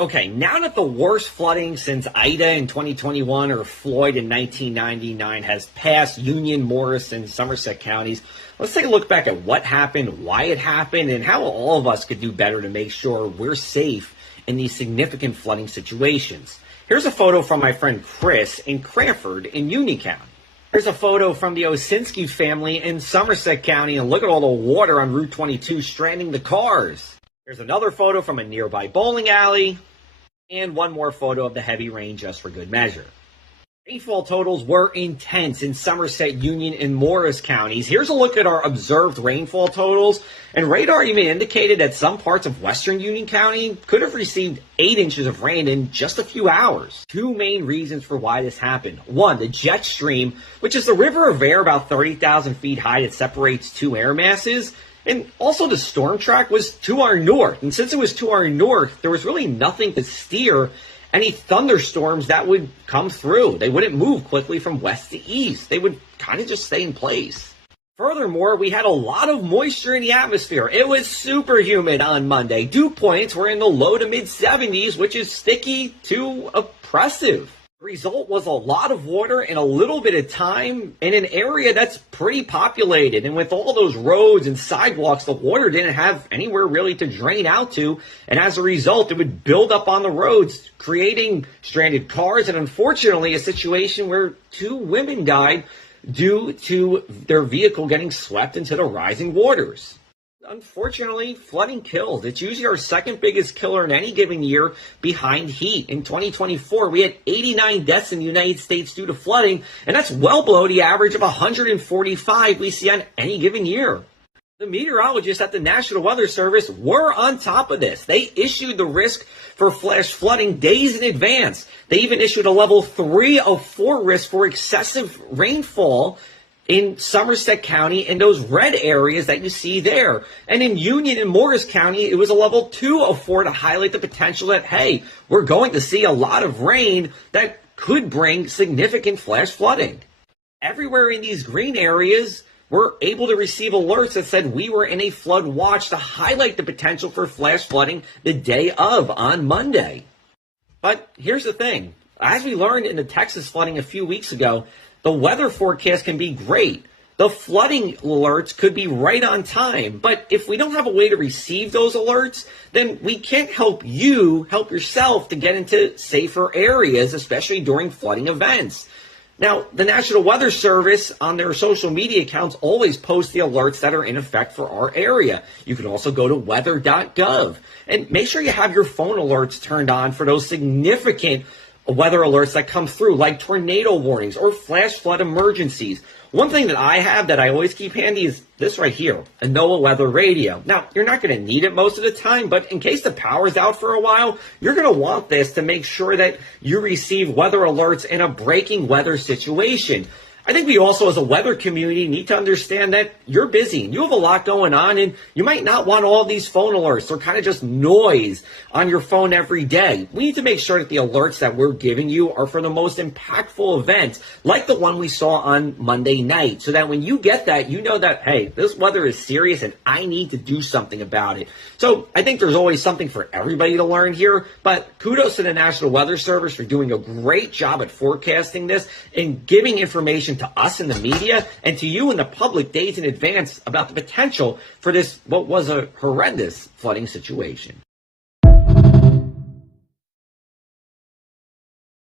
Okay, now that the worst flooding since Ida in 2021 or Floyd in 1999 has passed Union, Morris, and Somerset counties, let's take a look back at what happened, why it happened, and how all of us could do better to make sure we're safe in these significant flooding situations. Here's a photo from my friend Chris in Cranford in Union County. Here's a photo from the Osinski family in Somerset County, and look at all the water on Route 22 stranding the cars. Here's another photo from a nearby bowling alley. And one more photo of the heavy rain just for good measure. Rainfall totals were intense in Somerset, Union, and Morris counties. Here's a look at our observed rainfall totals. And radar even indicated that some parts of western Union County could have received 8 inches of rain in just a few hours. Two main reasons for why this happened. One, the jet stream, which is the river of air about 30,000 feet high that separates two air masses. And also the storm track was to our north. And since it was to our north, there was really nothing to steer any thunderstorms that would come through. They wouldn't move quickly from west to east. They would kind of just stay in place. Furthermore, we had a lot of moisture in the atmosphere. It was super humid on Monday. Dew points were in the low to mid 70s, which is sticky to oppressive. The result was a lot of water in a little bit of time in an area that's pretty populated. And with all those roads and sidewalks, the water didn't have anywhere really to drain out to. And as a result, it would build up on the roads, creating stranded cars and unfortunately a situation where 2 women died due to their vehicle getting swept into the rising waters. Unfortunately, flooding kills. It's usually our second biggest killer in any given year behind heat. In 2024, we had 89 deaths in the United States due to flooding, and that's well below the average of 145 we see on any given year. The meteorologists at the National Weather Service were on top of this. They issued the risk for flash flooding days in advance. They even issued a level 3 of 4 risk for excessive rainfall in Somerset County and those red areas that you see there. And in Union and Morris County, it was a level 2 of 4 to highlight the potential that, hey, we're going to see a lot of rain that could bring significant flash flooding. Everywhere in these green areas, we're able to receive alerts that said we were in a flood watch to highlight the potential for flash flooding the day of on Monday. But here's the thing. As we learned in the Texas flooding a few weeks ago, the weather forecast can be great. The flooding alerts could be right on time. But if we don't have a way to receive those alerts, then we can't help you help yourself to get into safer areas, especially during flooding events. Now, the National Weather Service on their social media accounts always post the alerts that are in effect for our area. You can also go to weather.gov and make sure you have your phone alerts turned on for those significant weather alerts that come through, like tornado warnings or flash flood emergencies. One thing that I have that I always keep handy is this right here, a NOAA weather radio. Now, you're not going to need it most of the time, but in case the power's out for a while, you're going to want this to make sure that you receive weather alerts in a breaking weather situation. I think we also, as a weather community, need to understand that you're busy and you have a lot going on, and you might not want all these phone alerts or kind of just noise on your phone every day. We need to make sure that the alerts that we're giving you are for the most impactful events, like the one we saw on Monday night, so that when you get that, you know that, hey, this weather is serious and I need to do something about it. So I think there's always something for everybody to learn here, but kudos to the National Weather Service for doing a great job at forecasting this and giving information to us in the media and to you in the public days in advance about the potential for this, what was a horrendous flooding situation.